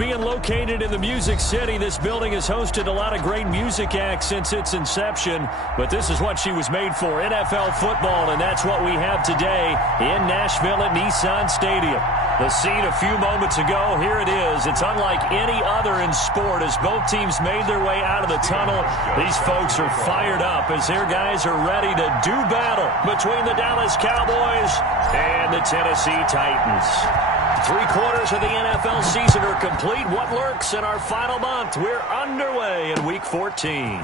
being located in the Music City, this building has hosted a lot of great music acts since its inception, but this is what she was made for, NFL football, and that's what we have today in Nashville at Nissan Stadium. The scene a few moments ago, here it is. It's unlike any other in sport as both teams made their way out of the tunnel. These folks are fired up as their guys are ready to do battle between the Dallas Cowboys and the Tennessee Titans. 3/4 of the NFL season are complete. What lurks in our final month? We're underway in Week 14.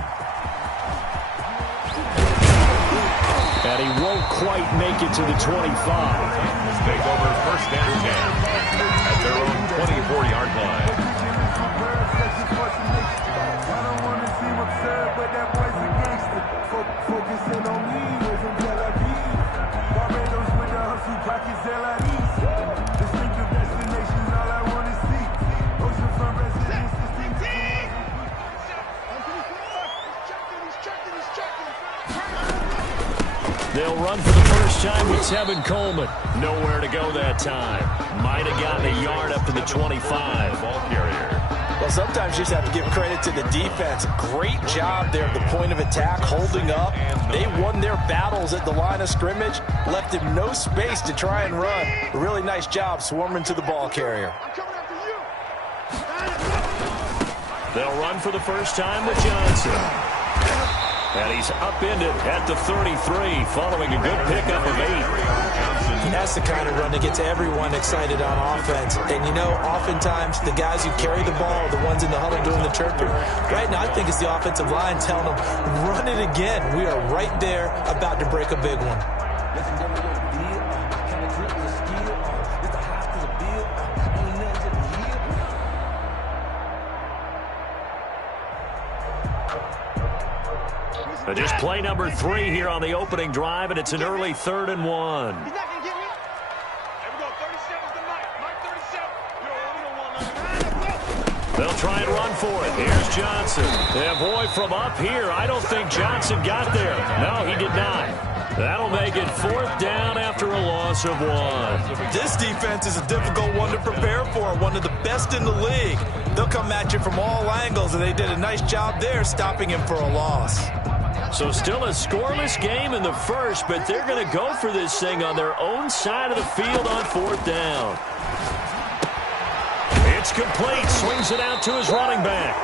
And he won't quite make it to the 25. Take over first and 10 at their own 24-yard line. They'll run for the first time with Tevin Coleman. Nowhere to go that time. Might have gotten a yard up to the 25. Ball carrier. Well, sometimes you just have to give credit to the defense. Great job there at the point of attack, holding up. They won their battles at the line of scrimmage, left him no space to try and run. A really nice job swarming to the ball carrier. They'll run for the first time with Johnson. And he's upended at the 33 following a good pickup of 8. That's the kind of run that gets everyone excited on offense. And, you know, oftentimes the guys who carry the ball are the ones in the huddle doing the chirping. Right now, I think it's the offensive line telling them, run it again. We are right there about to break a big one. Just play number 3 here on the opening drive, and it's an early 3rd and 1. They'll try and run for it. Here's Johnson. And boy, from up here, I don't think Johnson got there. No, he did not. That'll make it 4th down after a loss of 1. This defense is a difficult one to prepare for, one of the best in the league. They'll come at you from all angles, and they did a nice job there stopping him for a loss. So still a scoreless game in the first, but they're going to go for this thing on their own side of the field on 4th down. It's complete. Swings it out to his running back.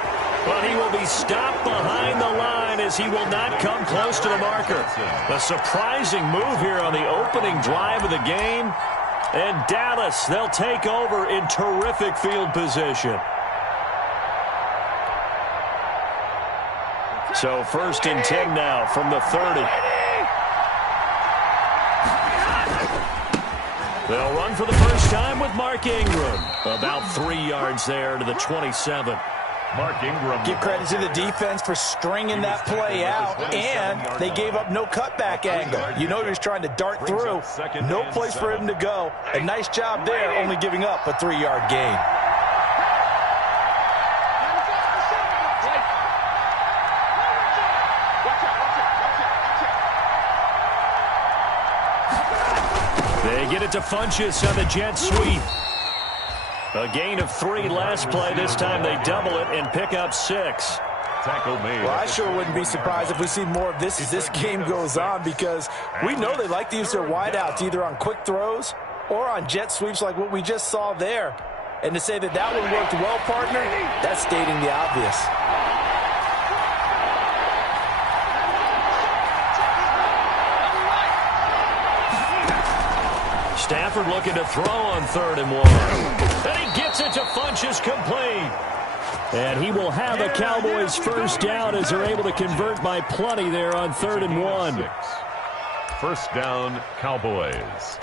But he will be stopped behind the line as he will not come close to the marker. A surprising move here on the opening drive of the game. And Dallas, they'll take over in terrific field position. So 1st and 10 now from the 30. They'll run for the first time with Mark Ingram. About 3 yards there to the 27. Mark Ingram. Give credit to the defense for stringing that play out, and they gave up no cutback angle. You know he was trying to dart through. No place for him to go. A nice job there, only giving up a 3-yard gain. They get it to Funchess on the jet sweep. A gain of 3 last play. This time they double it and pick up 6. Tackle made. Well, I sure wouldn't be surprised if we see more of this as this game goes on, because we know they like to use their wideouts either on quick throws or on jet sweeps like what we just saw there. And to say that that one worked well, partner, that's stating the obvious. Stafford looking to throw on 3rd and 1. And he gets it to Funchess complete. And he will have a Cowboys first down as they're able to convert by plenty there on 3rd and 1. First down, Cowboys.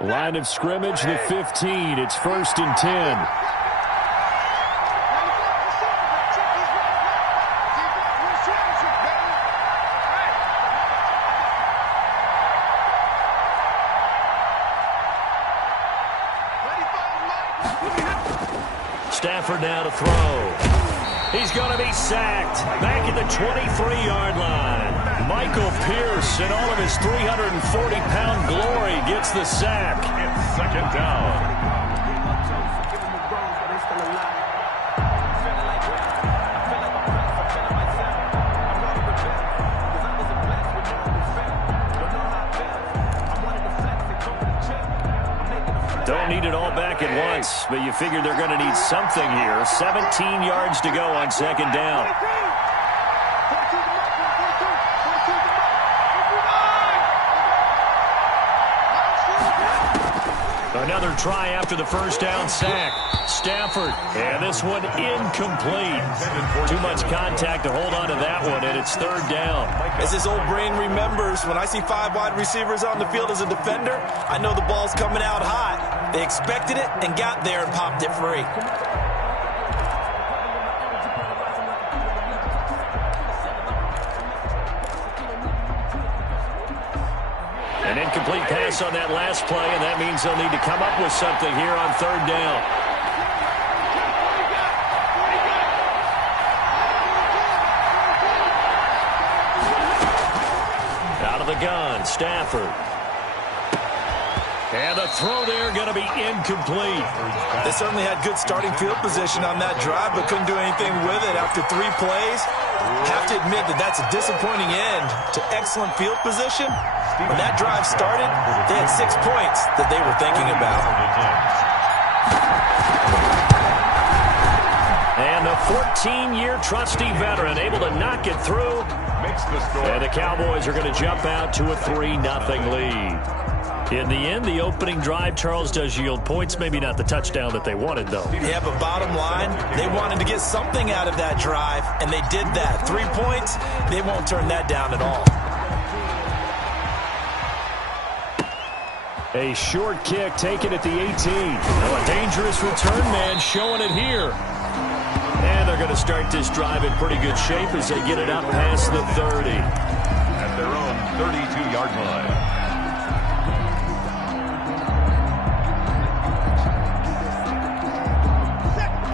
Line of scrimmage, the 15. It's 1st and 10. Stafford now to throw. He's going to be sacked. Back at the 23-yard line. Michael Pierce, in all of his 340-pound glory, gets the sack. It's second down. Don't need it all back at once, but you figure they're going to need something here. 17 yards to go on second down. Another try after the first down sack. Stafford, and this one incomplete. Too much contact to hold on to that one, and it's third down. As his old brain remembers, when I see 5 wide receivers on the field as a defender, I know the ball's coming out hot. They expected it and got there and popped it free. An incomplete pass on that last play, and that means they'll need to come up with something here on third down. Out of the gun, Stafford. And the throw there going to be incomplete. They certainly had good starting field position on that drive, but couldn't do anything with it after 3 plays. Have to admit that that's a disappointing end to excellent field position. When that drive started, they had 6 points that they were thinking about. And the 14-year trusty veteran able to knock it through. And the Cowboys are going to jump out to a 3-0 lead. In the end, the opening drive, Charles, does yield points. Maybe not the touchdown that they wanted, though. Yeah, but bottom line, they wanted to get something out of that drive, and they did that. 3 points, they won't turn that down at all. A short kick taken at the 18. Oh, a dangerous return man showing it here. And they're going to start this drive in pretty good shape as they get it up past the 30. At their own 32-yard line.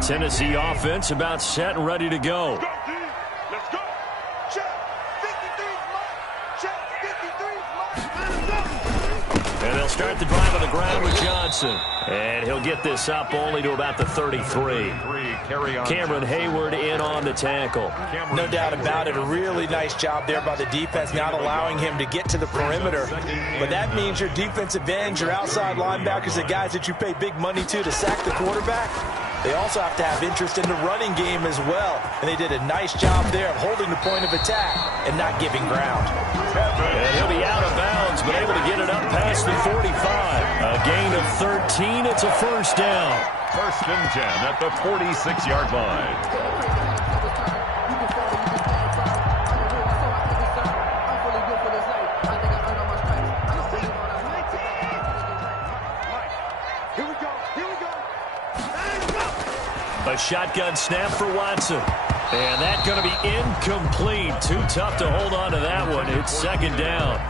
Tennessee offense about set and ready to go. Let's go. Check. 53's mark. Check. 53's mark. And they'll start the drive on the ground with Johnson. And he'll get this up only to about the 33. Cameron Hayward in on the tackle. No doubt about it. A really nice job there by the defense, not allowing him to get to the perimeter. But that means your defensive ends, your outside linebackers, the guys that you pay big money to sack the quarterback, they also have to have interest in the running game as well. And they did a nice job there of holding the point of attack and not giving ground. And he'll be out of bounds, but able to get it up past the 45. A gain of 13. It's a first down. First and 10 at the 46-yard line. A shotgun snap for Watson. And that's going to be incomplete. Too tough to hold on to that one. It's second down.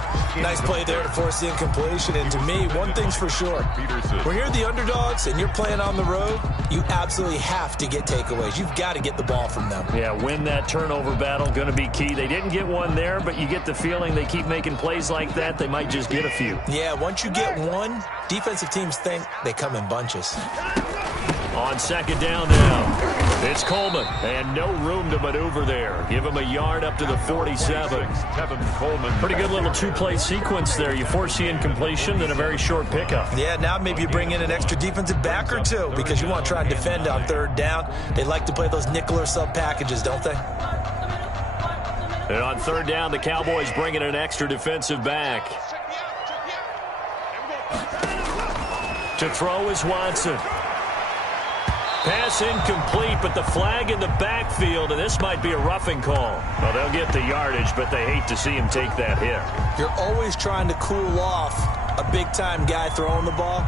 Nice play there to force the incompletion. And to me, one thing's for sure. When you're the underdogs and you're playing on the road, you absolutely have to get takeaways. You've got to get the ball from them. Yeah, win that turnover battle. Going to be key. They didn't get one there, but you get the feeling they keep making plays like that. They might just get a few. Yeah, once you get one, defensive teams think they come in bunches. On second down now, it's Coleman, and no room to maneuver there. Give him a yard up to the 47. Pretty good little two-play sequence there. You force the incompletion, then a very short pickup. Yeah, now maybe you bring in an extra defensive back or two because you want to try and defend on third down. They like to play those nickel or sub packages, don't they? And on third down, the Cowboys bring in an extra defensive back. To throw is Watson. Pass incomplete, but the flag in the backfield, and this might be a roughing call. Well, they'll get the yardage, but they hate to see him take that hit. You're always trying to cool off a big-time guy throwing the ball,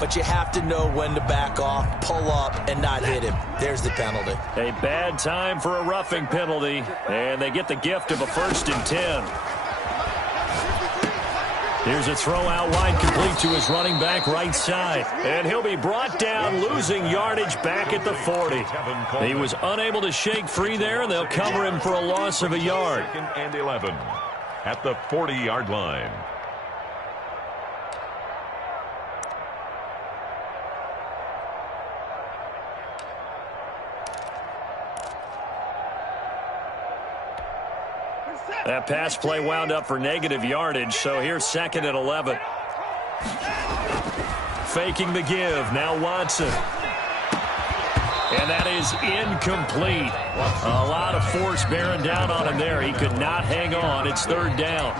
but you have to know when to back off, pull up, and not hit him. There's the penalty. A bad time for a roughing penalty, and they get the gift of a 1st and 10. Here's a throw out wide, complete to his running back right side. And he'll be brought down, losing yardage back at the 40. He was unable to shake free there, and they'll cover him for a loss of a yard. 2nd and 11 at the 40-yard line. That pass play wound up for negative yardage, so here's 2nd and 11. Faking the give, now Watson. And that is incomplete. A lot of force bearing down on him there. He could not hang on. It's 3rd down.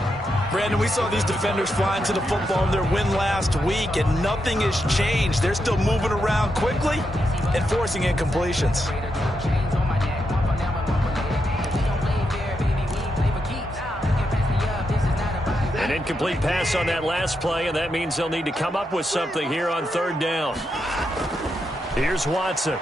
Brandon, we saw these defenders flying to the football in their win last week, and nothing has changed. They're still moving around quickly and forcing incompletions. An incomplete pass on that last play, and that means they'll need to come up with something here on 3rd down. Here's Watson.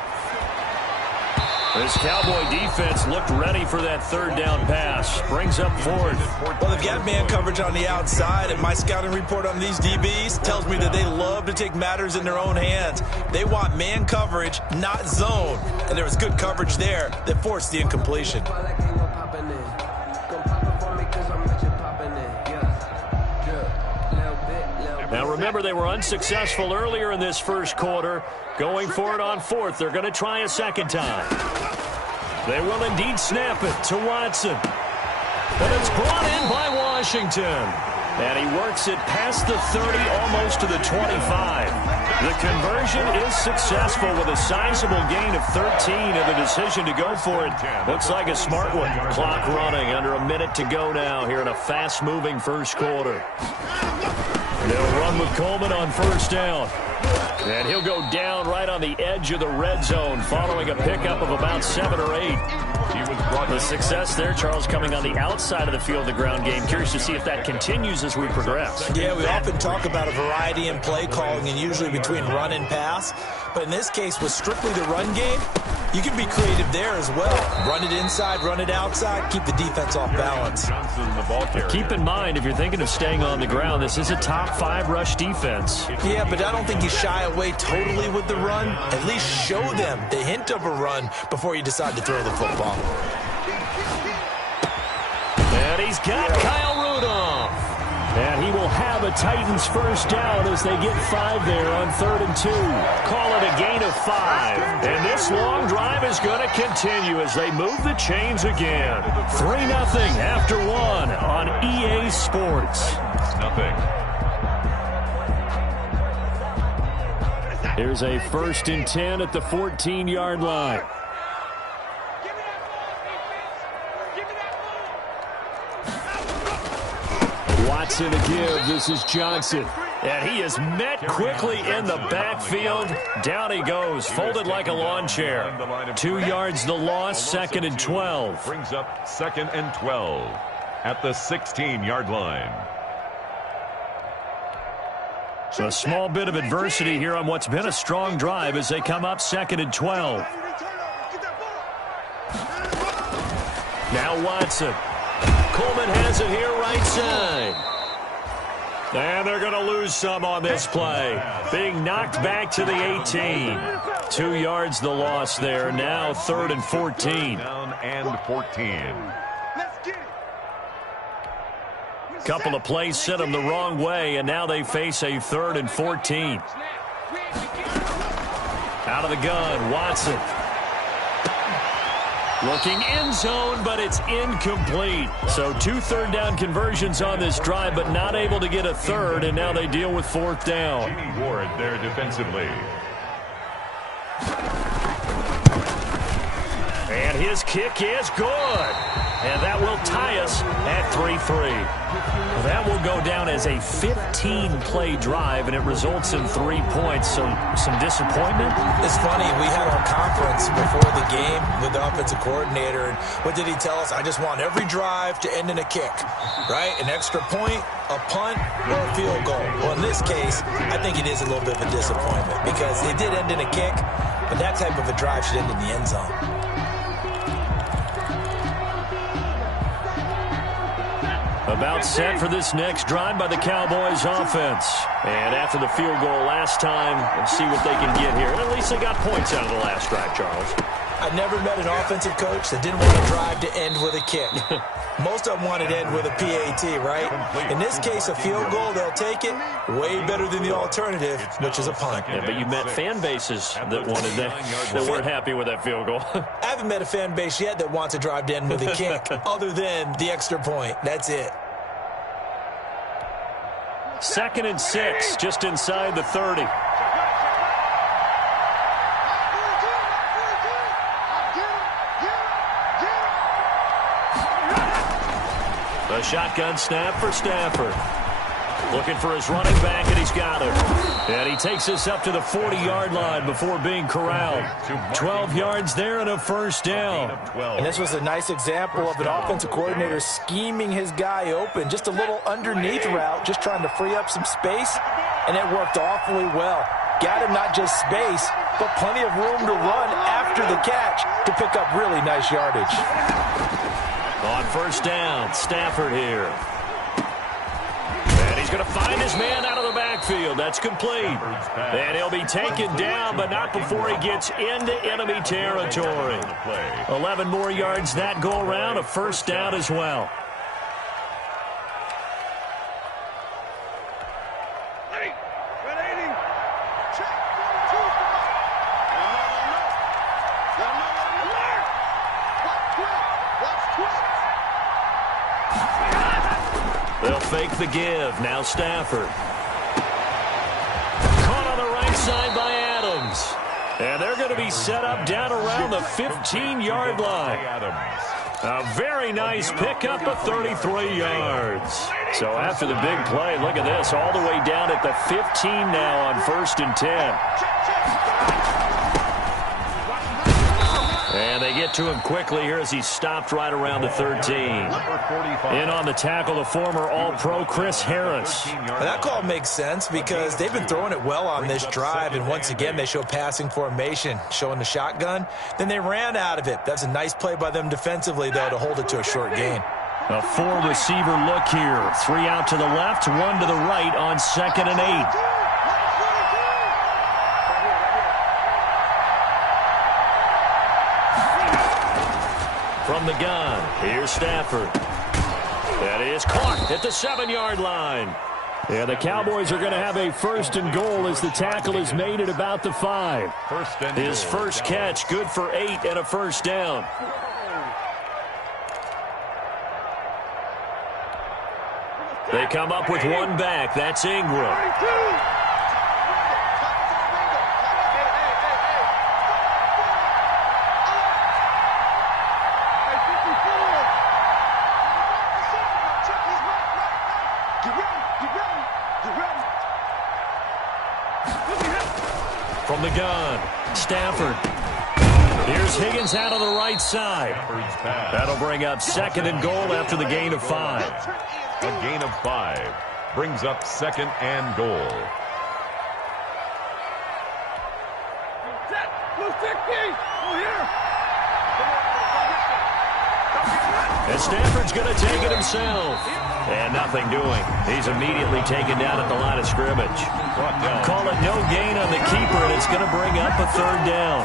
This Cowboy defense looked ready for that 3rd down pass. Brings up 4th. Well, they've got man coverage on the outside, and my scouting report on these DBs tells me that they love to take matters in their own hands. They want man coverage, not zone. And there was good coverage there that forced the incompletion. Now remember, they were unsuccessful earlier in this first quarter. Going for it on 4th. They're going to try a second time. They will indeed snap it to Watson. But it's brought in by Washington. And he works it past the 30, almost to the 25. The conversion is successful with a sizable gain of 13 and the decision to go for it. Looks like a smart one. Clock running, under a minute to go now here in a fast-moving first quarter. They'll run with Coleman on 1st down. And he'll go down right on the edge of the red zone following a pickup of about 7 or 8. The success there, Charles, coming on the outside of the field, the ground game. Curious to see if that continues as we progress. Yeah, we often talk about a variety in play calling and usually between run and pass. But in this case, with strictly the run game, you can be creative there as well. Run it inside, run it outside, keep the defense off balance. Keep in mind, if you're thinking of staying on the ground, this is a top 5 rush defense. Yeah, but I don't think you shy away totally with the run. At least show them the hint of a run before you decide to throw the football. And he's got Kyle Rudolph. And he will have a Titans 1st down as they get 5 there on 3rd and 2. Call it a gain of 5. And this long drive is going to continue as they move the chains again. 3-0 after 1 on EA Sports. Nothing. Here's a 1st and 10 at the 14-yard line. Watson to give. This is Johnson. And he is met quickly in the backfield. Down he goes, folded like a lawn chair. 2 yards the loss, 2nd and 12. Brings up 2nd and 12 at the 16-yard line. A small bit of adversity here on what's been a strong drive as they come up 2nd and 12. Now Watson. Coleman has it here right side. And they're going to lose some on this play. Being knocked back to the 18. 2 yards the loss there. Now 3rd and 14. Down and 14. Couple of plays sent them the wrong way, and now they face a 3rd and 14. Out of the gun, Watson. Looking end zone, but it's incomplete. So 2 3rd down conversions on this drive, but not able to get a 3rd, and now they deal with 4th down. Jimmy Ward there defensively. And his kick is good. And that will tie us at 3-3. That will go down as a 15-play drive, and it results in 3 points. So some disappointment. It's funny, we had our conference before the game with the offensive coordinator, and what did he tell us? I just want every drive to end in a kick, right? An extra point, a punt, or a field goal. Well, in this case, I think it is a little bit of a disappointment because it did end in a kick, but that type of a drive should end in the end zone. About set for this next drive by the Cowboys offense. And after the field goal last time, let's see what they can get here. And at least they got points out of the last drive, Charles. I never met an offensive coach that didn't want to drive to end with a kick. Most of them wanted to end with a PAT, right? In this case, a field goal, they'll take it. Way better than the alternative, which is a punt. Yeah, but you met fan bases that wanted that weren't happy with that field goal. I haven't met a fan base yet that wants to drive to end with a kick, other than the extra point. That's it. 2nd and 6, just inside the 30. A shotgun snap for Stafford. Looking for his running back, and he's got him. And he takes us up to the 40-yard line before being corralled. 12 yards there and a first down. And this was a nice example of an offensive coordinator scheming his guy open. Just a little underneath route, just trying to free up some space, and it worked awfully well. Got him not just space, but plenty of room to run after the catch to pick up really nice yardage. On first down, Stafford here. And he's going to find his man out of the backfield. That's complete. And he'll be taken down, but not before he gets into enemy territory. 11 more yards that go around, a first down as well. They'll fake the give. Now Stafford. Caught on the right side by Adams. And they're going to be set up down around the 15-yard line. A very nice pickup of 33 yards. So after the big play, look at this, all the way down at the 15 now on 1st and 10. And they get to him quickly here as he stopped right around the 13. In on the tackle, the former All-Pro Chris Harris. And that call makes sense because they've been throwing it well on this drive, and once again they show passing formation, showing the shotgun. Then they ran out of it. That's a nice play by them defensively, though, to hold it to a short gain. A 4-receiver look here. 3 out to the left, 1 to the right on 2nd and 8. From the gun, here's Stafford. That is caught at the 7-yard line. And the Cowboys are going to have a 1st and goal as the tackle is made at about the 5. His first catch, good for 8 and a first down. They come up with one back. That's Ingram. From the gun, Stafford. Here's Higgins out of the right side. That'll bring up 2nd and goal after the gain of 5. A gain of 5 brings up 2nd and goal. And Stafford's going to take it himself. And nothing doing. He's immediately taken down at the line of scrimmage. Call it no gain on the keeper, and it's going to bring up a 3rd down.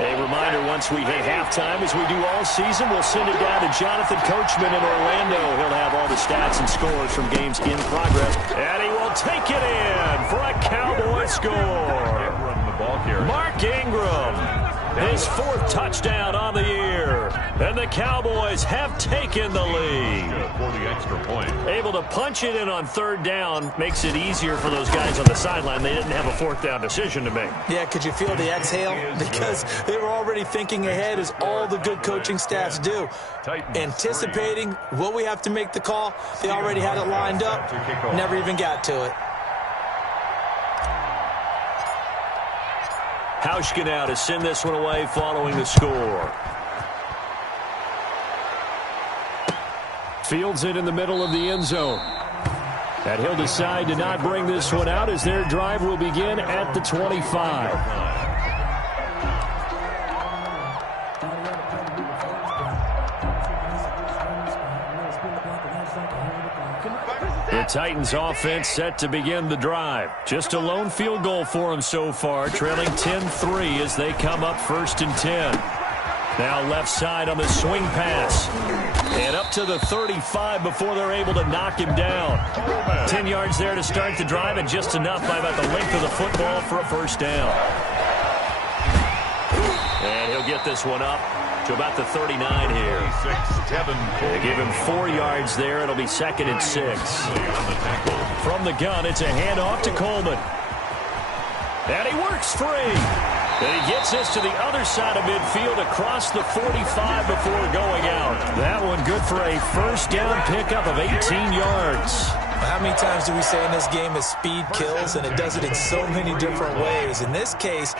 A reminder, once we hit halftime, as we do all season, we'll send it down to Jonathan Coachman in Orlando. He'll have all the stats and scores from games in progress. And he will take it in for a Cowboy score. The ball carrier. Mark Ingram. His 4th touchdown on the year. And the Cowboys have taken the lead. For the extra point. Able to punch it in on 3rd down makes it easier for those guys on the sideline. They didn't have a 4th down decision to make. Yeah, could you feel the exhale? Because they were already thinking ahead, as all the good coaching staffs do. Anticipating, will we have to make the call? They already had it lined up. Never even got to it. Hauschka now to send this one away following the score. Fields it in the middle of the end zone. And he'll decide to not bring this one out as their drive will begin at the 25. The Titans offense set to begin the drive. Just a lone field goal for them so far, trailing 10-3 as they come up 1st and 10. Now left side on the swing pass. And up to the 35 before they're able to knock him down. 10 yards there to start the drive, and just enough by about the length of the football for a 1st down. And he'll get this one up to about the 39 here. They give him 4 yards there. It'll be 2nd and 6. From the gun, it's a handoff to Coleman. And he works free. And he gets this to the other side of midfield across the 45 before going out. That one good for a 1st down pickup of 18 yards. How many times do we say in this game that speed kills, and it does it in so many different ways? In this case,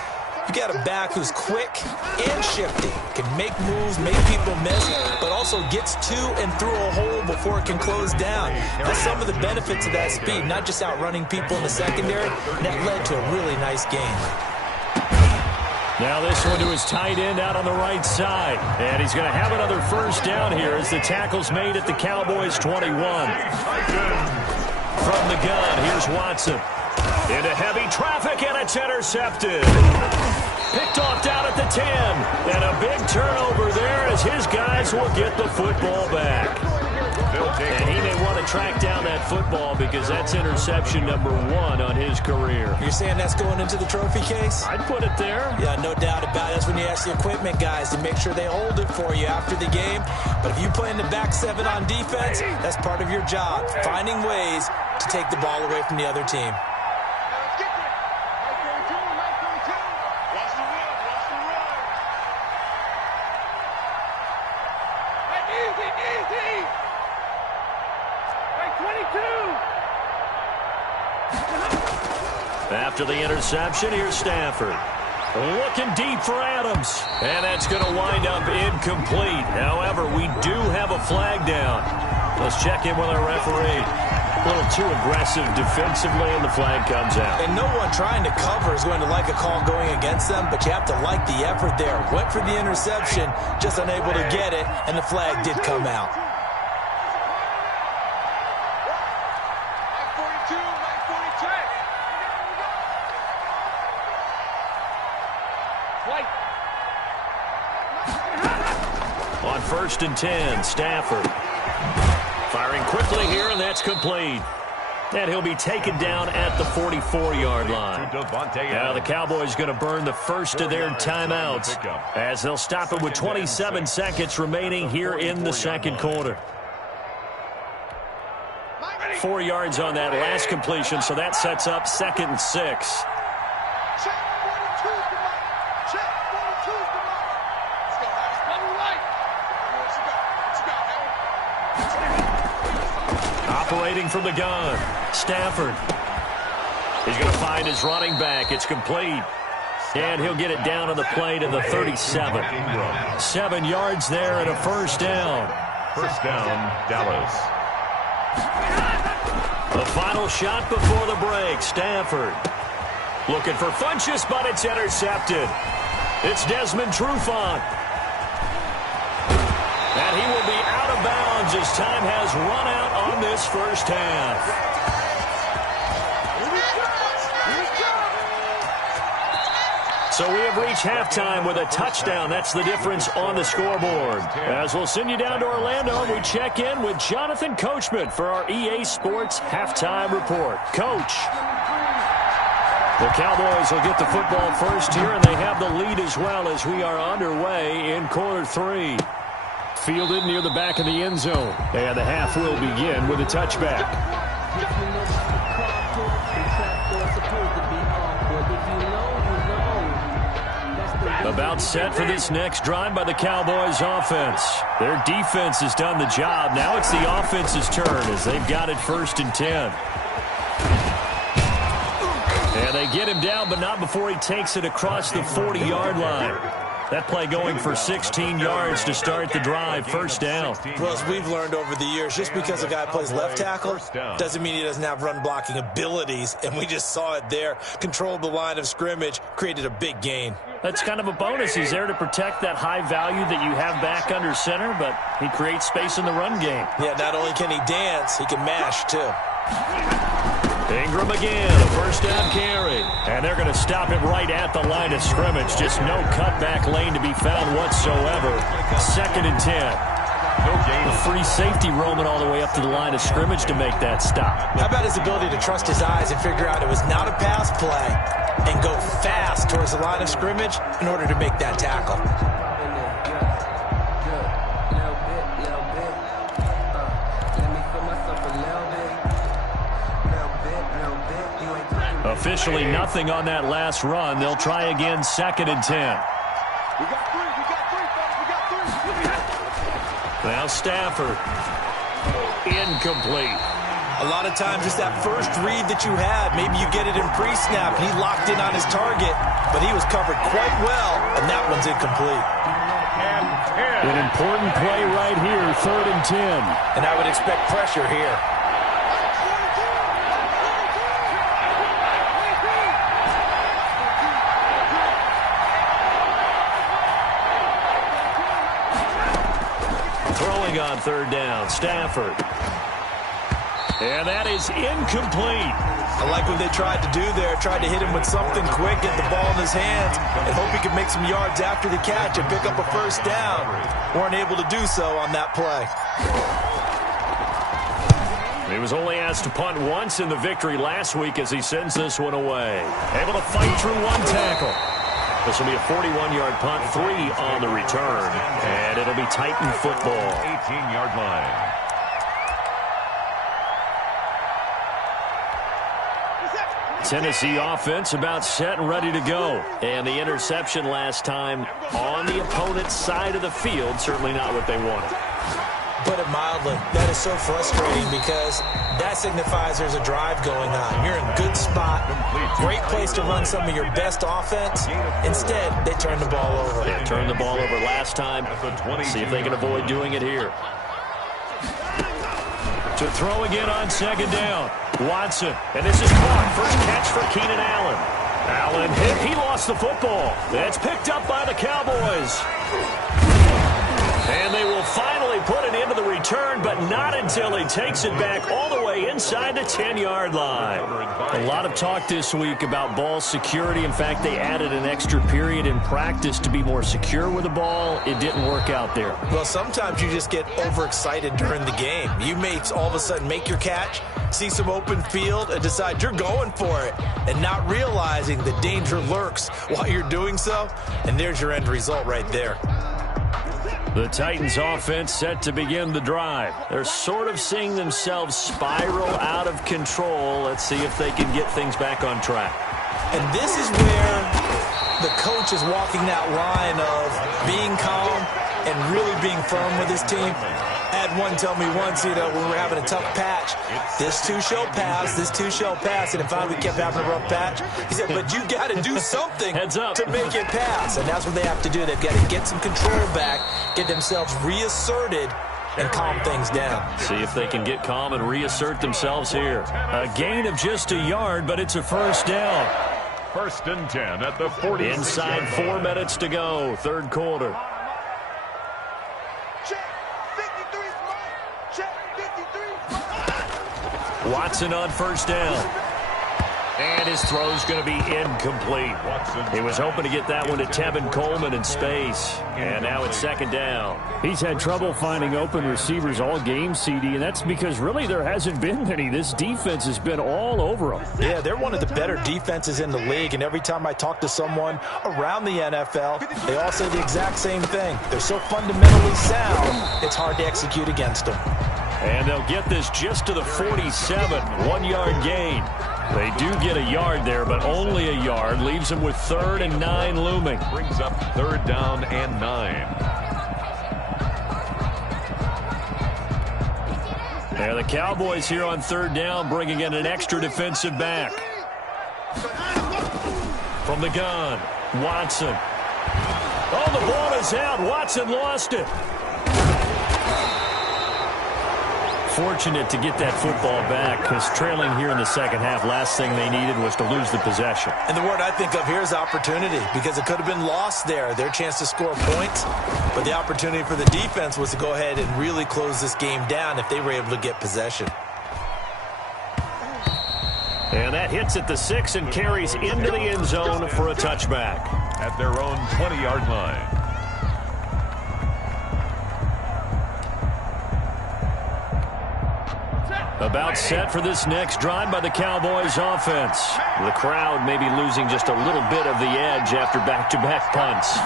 you got a back who's quick and shifty, can make moves, make people miss, but also gets to and through a hole before it can close down. That's some of the benefits of that speed, not just outrunning people in the secondary. And that led to a really nice game. Now this one to his tight end out on the right side. And he's going to have another 1st down here as the tackle's made at the Cowboys' 21. From the gun, here's Watson. Into heavy traffic, and it's intercepted. Picked off down at the 10. And a big turnover there as his guys will get the football back. And he may want to track down that football because that's interception number 1 on his career. You're saying that's going into the trophy case? I'd put it there. Yeah, no doubt about it. That's when you ask the equipment guys to make sure they hold it for you after the game. But if you play in the back 7 on defense, that's part of your job, finding ways to take the ball away from the other team. After the interception, here's Stafford. Looking deep for Adams. And that's going to wind up incomplete. However, we do have a flag down. Let's check in with our referee. A little too aggressive defensively, and the flag comes out. And no one trying to cover is going to like a call going against them, but you have to like the effort there. Went for the interception, just unable to get it, and the flag did come out. On 1st and 10, Stafford. Firing quickly here, and that's complete. And he'll be taken down at the 44-yard line. Now the Cowboys going to burn the first of their timeouts as they'll stop it with 27 seconds remaining here in the 2nd quarter. 4 yards on that last completion, so that sets up 2nd and 6. Operating from the gun, Stafford. He's going to find his running back. It's complete. And he'll get it down on the play to the 37. 7 yards there and a 1st down. 1st down, Dallas. The final shot before the break, Stafford. Looking for Funchess, but it's intercepted. It's Desmond Trufant. And he will be out of bounds as time has run out on this 1st half. So we have reached halftime with a touchdown. That's the difference on the scoreboard. As we'll send you down to Orlando, we check in with Jonathan Coachman for our EA Sports Halftime Report. Coach. The Cowboys will get the football first here, and they have the lead as well as we are underway in quarter 3. Fielded near the back of the end zone. And the half will begin with a touchback. About set for this next drive by the Cowboys offense. Their defense has done the job. Now it's the offense's turn as they've got it 1st and 10. And they get him down, but not before he takes it across the 40-yard line. That play going for 16 yards to start the drive, 1st down. Well, as we've learned over the years, just because a guy plays left tackle doesn't mean he doesn't have run-blocking abilities, and we just saw it there. Controlled the line of scrimmage, created a big gain. That's kind of a bonus. He's there to protect that high value that you have back under center, but he creates space in the run game. Yeah, not only can he dance, he can mash, too. Ingram again, a 1st down carry. And they're going to stop it right at the line of scrimmage. Just no cutback lane to be found whatsoever. 2nd and 10. A free safety roaming all the way up to the line of scrimmage to make that stop. How about his ability to trust his eyes and figure out it was not a pass play and go fast towards the line of scrimmage in order to make that tackle? Officially nothing on that last run. They'll try again 2nd and 10. We got three, fellas, we got three. Now Stafford. Incomplete. A lot of times just that first read that you had, maybe you get it in pre-snap, and he locked in on his target, but he was covered quite well, and that one's incomplete. An important play right here, 3rd and 10. And I would expect pressure here. Throwing on 3rd down, Stafford. And that is incomplete. I like what they tried to do there, tried to hit him with something quick, get the ball in his hands, and hope he could make some yards after the catch and pick up a 1st down. Weren't able to do so on that play. He was only asked to punt once in the victory last week as he sends this one away. Able to fight through one tackle. This will be a 41-yard punt, 3 on the return, and it'll be Titan football. 18-yard line. Tennessee offense about set and ready to go. And the interception last time on the opponent's side of the field, certainly not what they wanted. Put it mildly, that is so frustrating because that signifies there's a drive going on. You're in a good spot, great place to run some of your best offense. Instead, they turn the ball over. They turned the ball over last time. See if they can avoid doing it here. To throw again on 2nd down. Watson, and this is caught. First catch for Keenan Allen. Allen hit. He lost the football. It's picked up by the Cowboys. And they will finally put it into the return, but not until he takes it back all the way inside the 10-yard line. A lot of talk this week about ball security. In fact, they added an extra period in practice to be more secure with the ball. It didn't work out there. Well, sometimes you just get overexcited during the game. You may all of a sudden make your catch, see some open field, and decide you're going for it, and not realizing the danger lurks while you're doing so. And there's your end result right there. The Titans offense set to begin the drive. They're sort of seeing themselves spiral out of control. Let's see if they can get things back on track. And this is where the coach is walking that line of being calm and really being firm with his team. I had one tell me once, when we were having a tough patch, this too shall pass, this too shall pass. And if we kept having a rough patch, he said, but you got to do something Heads up. to make it pass. And that's what they have to do. They've got to get some control back, get themselves reasserted, and calm things down. See if they can get calm and reassert themselves here. A gain of just a yard, but it's a 1st down. 1st and 10 at the 40. Inside 4 minutes to go, 3rd quarter. Watson on 1st down. And his throw's going to be incomplete. He was hoping to get that one to Tevin Coleman in space. And now it's second down. He's had trouble finding open receivers all game, CD, and that's because really there hasn't been many. This defense has been all over them. Yeah, they're one of the better defenses in the league, and every time I talk to someone around the NFL, they all say the exact same thing. They're so fundamentally sound, it's hard to execute against them. And they'll get this just to the 47, 1-yard gain. They do get a yard there, but only a yard. Leaves them with 3rd and 9 looming. Brings up 3rd down and 9. There the Cowboys here on 3rd down, bringing in an extra defensive back. From the gun, Watson. Oh, the ball is out. Watson lost it. Fortunate to get that football back, because trailing here in the second half, last thing they needed was to lose the possession. And the word I think of here is opportunity, because it could have been lost there, their chance to score points. But the opportunity for the defense was to go ahead and really close this game down if they were able to get possession. And that hits at the 6 and carries into the end zone for a touchback. At their own 20-yard line. About set for this next drive by the Cowboys offense. The crowd may be losing just a little bit of the edge after back-to-back punts.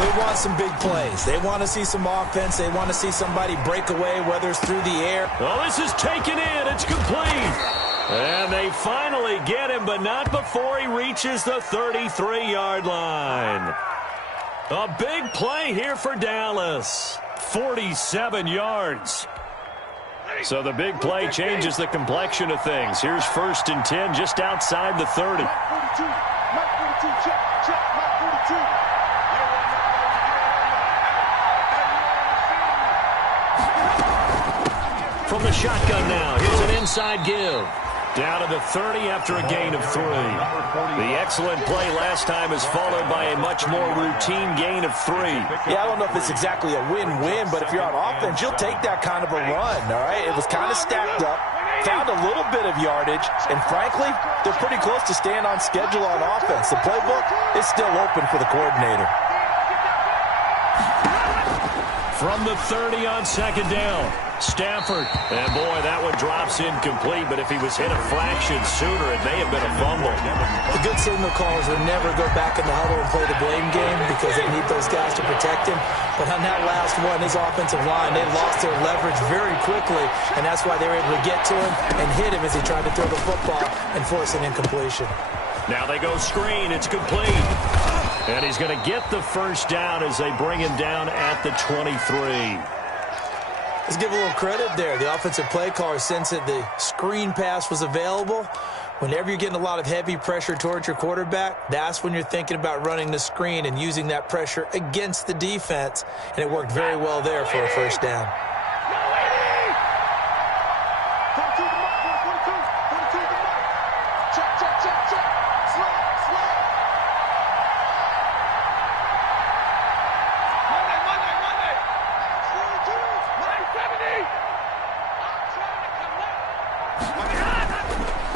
They want some big plays. They want to see some offense. They want to see somebody break away, whether it's through the air. Oh, this is taken in. It's complete. And they finally get him, but not before he reaches the 33-yard line. A big play here for Dallas. 47 yards. So the big play changes the complexion of things. Here's 1st and 10 just outside the 30. From the shotgun now, here's an inside give. Down to the 30 after a gain of 3. The excellent play last time is followed by a much more routine gain of 3. Yeah, I don't know if it's exactly a win-win, but if you're on offense, you'll take that kind of a run, all right? It was kind of stacked up, found a little bit of yardage, and frankly, they're pretty close to staying on schedule on offense. The playbook is still open for the coordinator. From the 30 on 2nd down, Stafford. And boy, that one drops incomplete, but if he was hit a fraction sooner, it may have been a fumble. The good signal callers will never go back in the huddle and play the blame game because they need those guys to protect him. But on that last one, his offensive line, they lost their leverage very quickly, and that's why they were able to get to him and hit him as he tried to throw the football and force an incompletion. Now they go screen. It's complete. And he's going to get the 1st down as they bring him down at the 23. Let's give a little credit there. The offensive play caller, since that the screen pass was available, whenever you're getting a lot of heavy pressure towards your quarterback, that's when you're thinking about running the screen and using that pressure against the defense. And it worked very well there for a 1st down.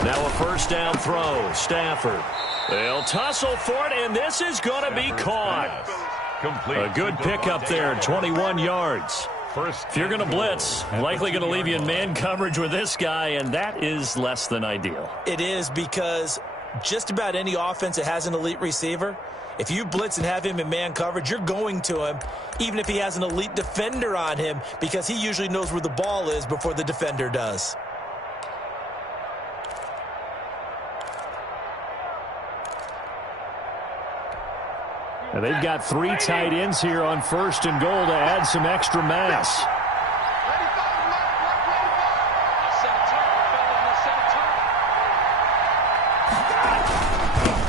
Now a 1st down throw. Stafford. They'll tussle for it, and this is going to be caught. A good pickup there, 21 yards. If you're going to blitz, likely going to leave you in man coverage with this guy, and that is less than ideal. It is, because just about any offense that has an elite receiver, if you blitz and have him in man coverage, you're going to him, even if he has an elite defender on him, because he usually knows where the ball is before the defender does. Now they've got 3 tight ends here on 1st and goal to add some extra mass.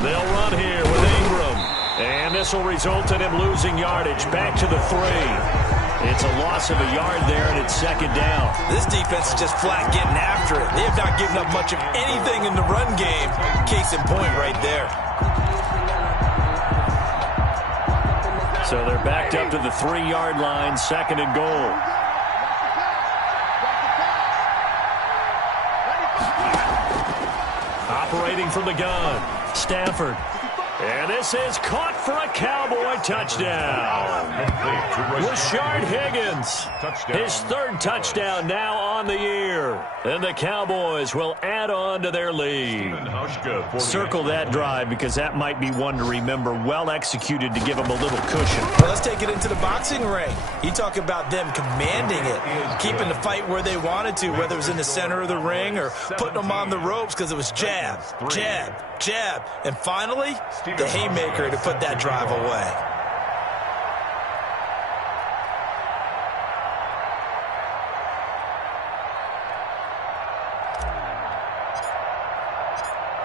They'll run here with Ingram. And this will result in him losing yardage. Back to the 3. It's a loss of a yard there, and it's 2nd down. This defense is just flat getting after it. They have not given up much of anything in the run game. Case in point right there. So they're backed up to the 3-yard line, 2nd and goal. Operating Operating from the gun, Stafford. And this is caught for a Cowboy touchdown. Rashard Higgins, his third touchdown now on the year. And the Cowboys will add on to their lead. Circle that drive because that might be one to remember. Well executed to give them a little cushion. Well, let's take it into the boxing ring. You talk about them commanding it, keeping the fight where they wanted to, whether it was in the center of the ring or putting them on the ropes because it was jab, jab, jab. And finally, the haymaker to put that drive away.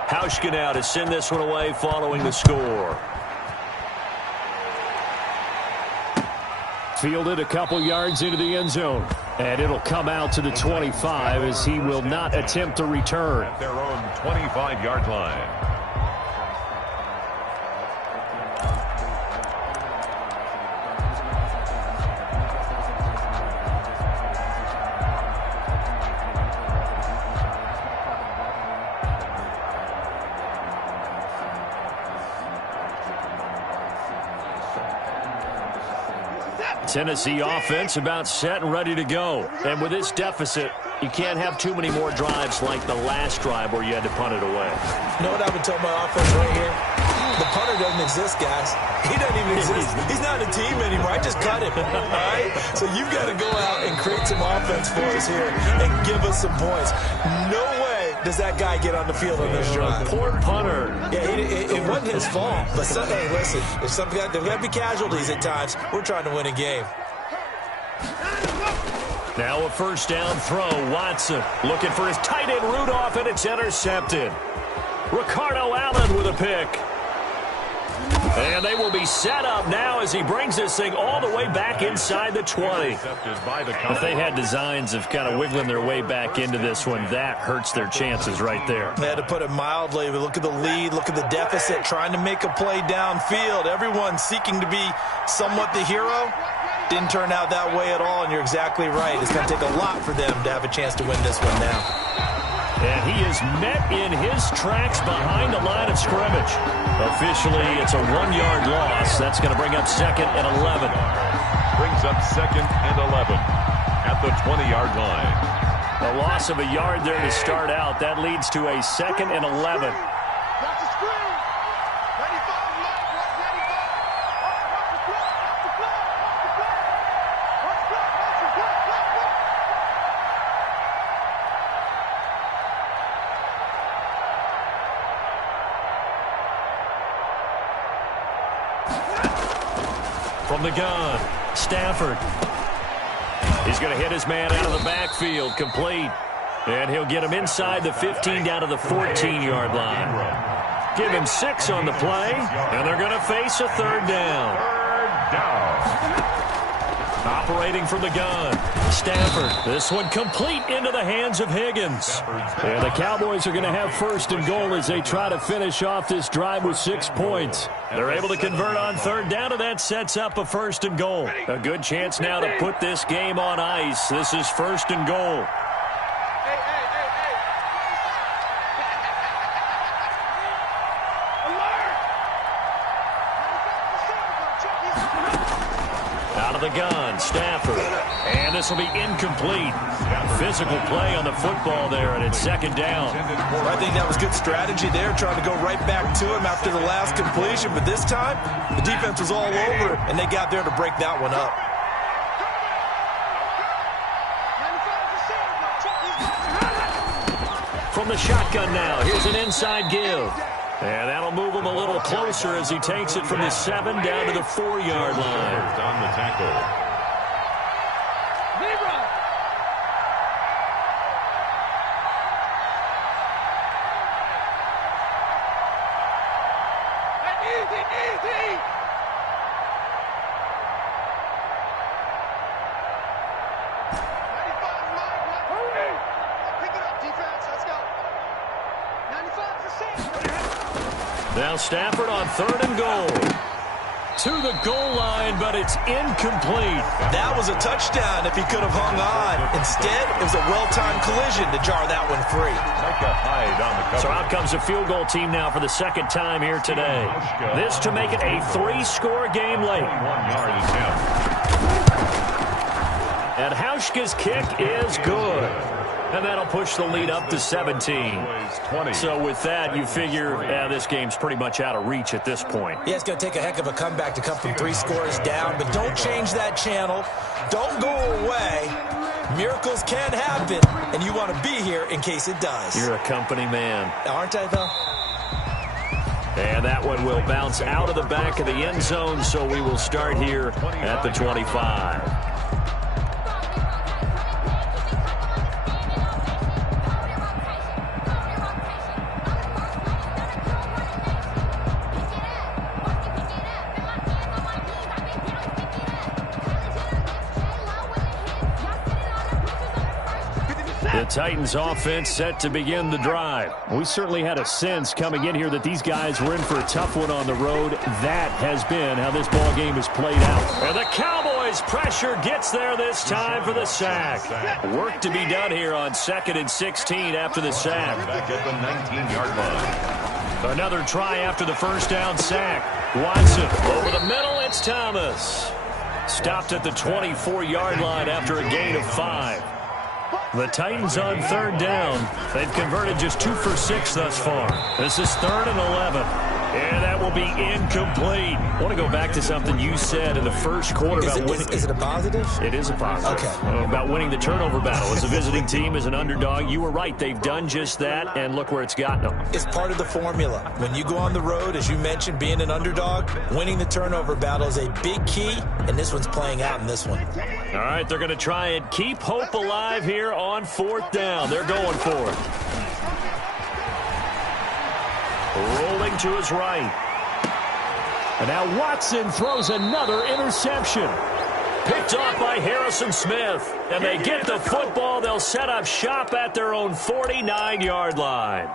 Hauschka now to send this one away following the score. Fielded a couple yards into the end zone. And it'll come out to the 25 as he will not attempt to return. At their own 25-yard line. Tennessee offense about set and ready to go. And with this deficit, you can't have too many more drives like the last drive where you had to punt it away. You know what I would tell my offense right here? The punter doesn't exist, guys. He doesn't even exist. He's not a team anymore. I just cut him. All right? So you've got to go out and create some offense for us here and give us some points. No way does that guy get on the field on this drive. Poor punter. Yeah, it wasn't his fault. But, hey, listen, if there's got to be casualties at times. We're trying to win a game. Now a first down throw. Watson looking for his tight end Rudolph, and it's intercepted. Ricardo Allen with a pick. And they will be set up now as he brings this thing all the way back inside the 20. If they had designs of kind of wiggling their way back into this one, that hurts their chances right there. They had to put it mildly, but look at the lead, look at the deficit, trying to make a play downfield. Everyone seeking to be somewhat the hero. Didn't turn out that way at all, and you're exactly right. It's going to take a lot for them to have a chance to win this one now. And he is met in his tracks behind the line of scrimmage. Officially, it's a 1-yard loss. That's going to bring up 2nd and 11. Brings up 2nd and 11 at the 20-yard line. A loss of a yard there to start out. That leads to a 2nd and 11. From the gun, Stafford. He's going to hit his man out of the backfield, complete. And he'll get him inside the 15 down to the 14-yard line. Give him 6 on the play, and they're going to face a third down. Third down. Operating from the gun, Stafford. This one complete into the hands of Higgins. And the Cowboys are going to have 1st and goal as they try to finish off this drive with 6 points. They're able to convert on third down, and that sets up a 1st and goal. A good chance now to put this game on ice. This is 1st and goal. Out of the gun, Stafford. And this will be incomplete. Physical play on the football there, and it's 2nd down. Well, I think that was good strategy there, trying to go right back to him after the last completion. But this time, the defense was all over it, and they got there to break that one up. From the shotgun now, here's an inside give. And that'll move him a little closer as he takes it from the 7 down to the 4-yard line. On the tackle. Now Stafford on 3rd and goal. to the goal line, but it's incomplete. That was a touchdown if he could have hung on. Instead, it was a well-timed collision to jar that one free. So out comes a field goal team now for the second time here today. This to make it a 3-score game late. 1 yard attempt. And Hauschka's kick is good. And that'll push the lead up to 17. So with that, you figure this game's pretty much out of reach at this point. Yeah, it's going to take a heck of a comeback to come from 3 scores down, but don't change that channel. Don't go away. Miracles can happen, and you want to be here in case it does. You're a company man. Aren't I, though? And that one will bounce out of the back of the end zone, so we will start here at the 25. The Titans offense set to begin the drive. We certainly had a sense coming in here that these guys were in for a tough one on the road. That has been how this ball game has played out. And the Cowboys pressure gets there this time for the sack. Work to be done here on 2nd and 16 after the sack. Back at the 19-yard line. Another try after the first down sack. Watson over the middle. It's Thomas. Stopped at the 24-yard line after a gain of 5. The Titans on 3rd down. They've converted just 2 for 6 thus far. This is 3rd and 11. And that will be incomplete. I want to go back to something you said in the first quarter about winning. Is it a positive? It is a positive. Okay. About winning the turnover battle. As a visiting team, as an underdog, you were right. They've done just that, and look where it's gotten them. It's part of the formula. When you go on the road, as you mentioned, being an underdog, winning the turnover battle is a big key, and this one's playing out in this one. All right, they're going to try and keep hope alive here on 4th down. They're going for it. Rolling to his right. And now Watson throws another interception. Picked off by Harrison Smith. And they get the football. They'll set up shop at their own 49-yard line.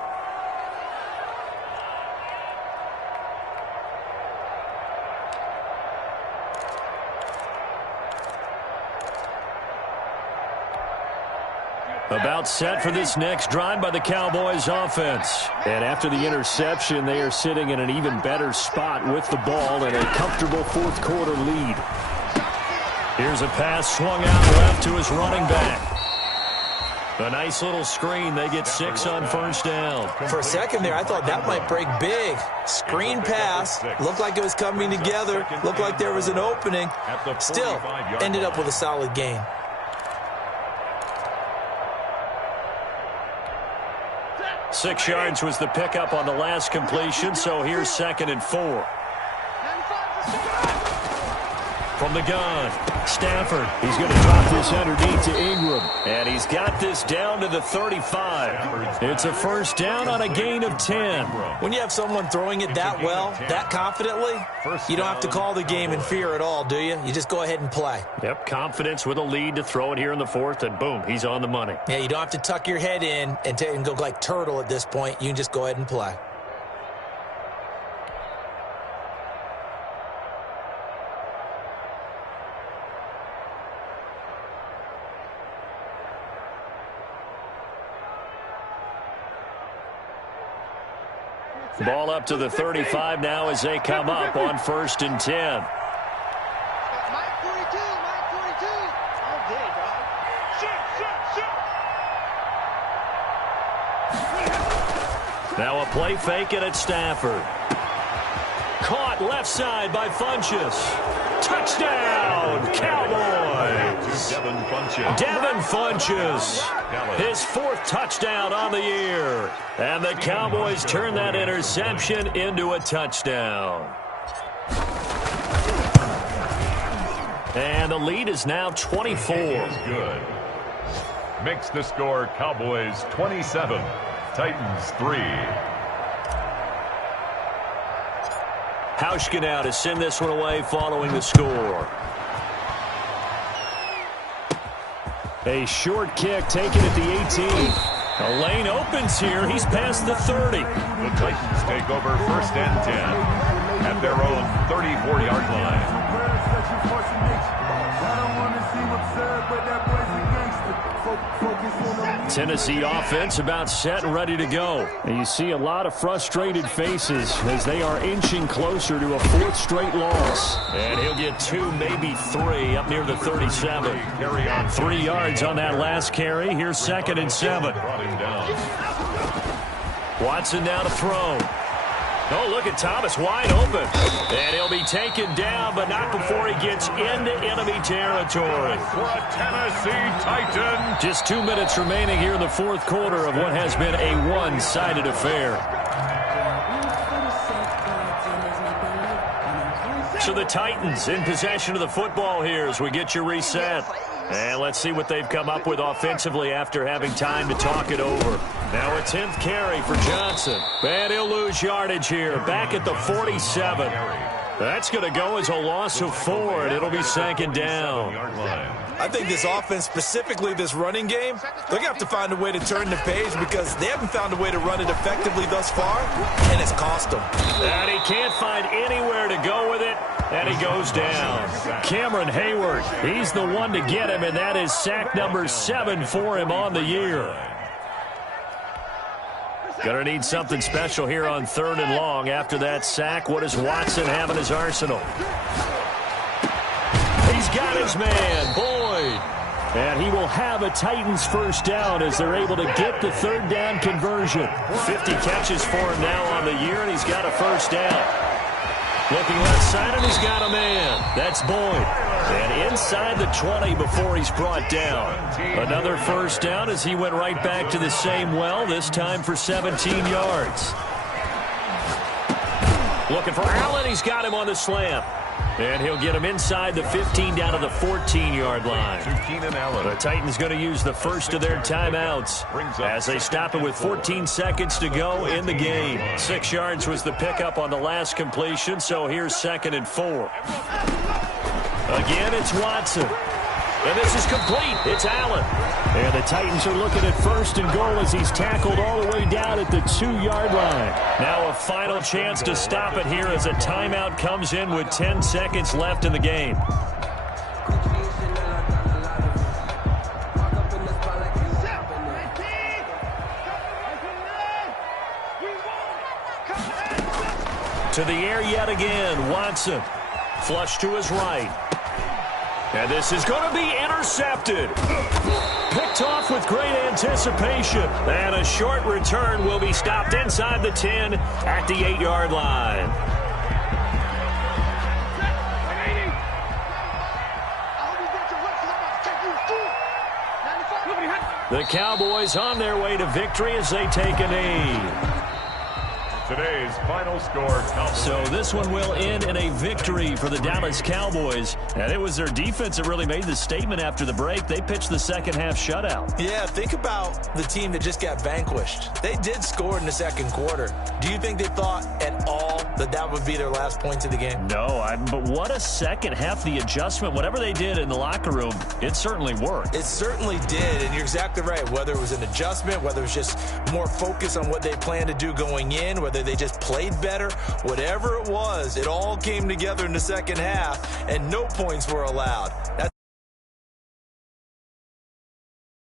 About set for this next drive by the Cowboys offense. And after the interception, they are sitting in an even better spot with the ball and a comfortable 4th quarter lead. Here's a pass swung out left to his running back. A nice little screen. They get 6 on 1st down. For a second there, I thought that might break big. Screen pass. Looked like it was coming together. Looked like there was an opening. Still, ended up with a solid gain. 6 yards was the pickup on the last completion, so here's 2nd and 4. From the gun, Stafford. He's going to drop this underneath to Ingram. And he's got this down to the 35. It's a 1st down on a gain of 10. When you have someone throwing it that well, that confidently, you don't have to call the game in fear at all, do you? You just go ahead and play. Yep, confidence with a lead to throw it here in the 4th, and boom, he's on the money. Yeah, you don't have to tuck your head in and go like turtle at this point. You can just go ahead and play. Ball up to the 35 now as they come up on 1st and 10. Mike 42, Mike 42. All day, dog. Shoot. Now a play fake and it's Stafford. Caught left side by Funchess. Touchdown, Cowboys! Devin Funchess. His 4th touchdown on the year. And the Cowboys turn that interception into a touchdown. And the lead is now 24. Good. Makes the score Cowboys 27, Titans 3. Hauschka now to send this one away following the score. A short kick taken at the 18. A lane opens here. He's past the 30. The Titans take over 1st and 10. at their own 34-yard line. Tennessee offense about set and ready to go. And you see a lot of frustrated faces as they are inching closer to a fourth straight loss. And he'll get 2, maybe 3 up near the 37. 3 yards on that last carry. Here's 2nd and 7. Watson now to throw. Oh, look at Thomas wide open. And he'll be taken down, but not before he gets into enemy territory. For a Tennessee Titan. Just 2 minutes remaining here in the fourth quarter of what has been a one-sided affair. So the Titans in possession of the football here as we get you reset. And let's see what they've come up with offensively after having time to talk it over. Now a 10th carry for Johnson. And he'll lose yardage here. Back at the 47. That's going to go as a loss of 4, and it'll be 2nd down. I think this offense, specifically this running game, they're going to have to find a way to turn the page because they haven't found a way to run it effectively thus far, and it's cost them. And he can't find anywhere to go with it, and he goes down. Cameron Hayward, he's the one to get him, and that is sack number 7 for him on the year. Going to need something special here on 3rd and long. After that sack, what does Watson have in his arsenal? He's got his man, Boyd. And he will have a Titans first down as they're able to get the 3rd down conversion. 50 catches for him now on the year, and he's got a first down. Looking left side, and he's got a man. That's Boyd. And inside the 20 before he's brought down. Another first down as he went right back to the same well, this time for 17 yards. Looking for Allen. He's got him on the slam. And he'll get him inside the 15 down to the 14-yard line. The Titans going to use the first of their timeouts as they stop it with 14 seconds to go in the game. 6 yards was the pickup on the last completion, so here's 2nd and 4. Again, it's Watson. And this is complete. It's Allen. And the Titans are looking at 1st and goal as he's tackled all the way down at the 2-yard line. Now a final chance to stop it here as a timeout comes in with 10 seconds left in the game. To the air yet again, Watson. Flush to his right. And this is going to be intercepted. Picked off with great anticipation. And a short return will be stopped inside the 10 at the 8-yard line. The Cowboys on their way to victory as they take a knee. Today's final score. So this one will end in a victory for the Dallas Cowboys. And it was their defense that really made the statement after the break. They pitched the second half shutout. Yeah, think about the team that just got vanquished. They did score in the second quarter. Do you think they thought at all that that would be their last points of the game? No, but what a second half. The adjustment, whatever they did in the locker room, it certainly worked. It certainly did, and you're exactly right. Whether it was an adjustment, whether it was just more focus on what they planned to do going in, whether they just played better, whatever it was, it all came together in the second half, and no points were allowed.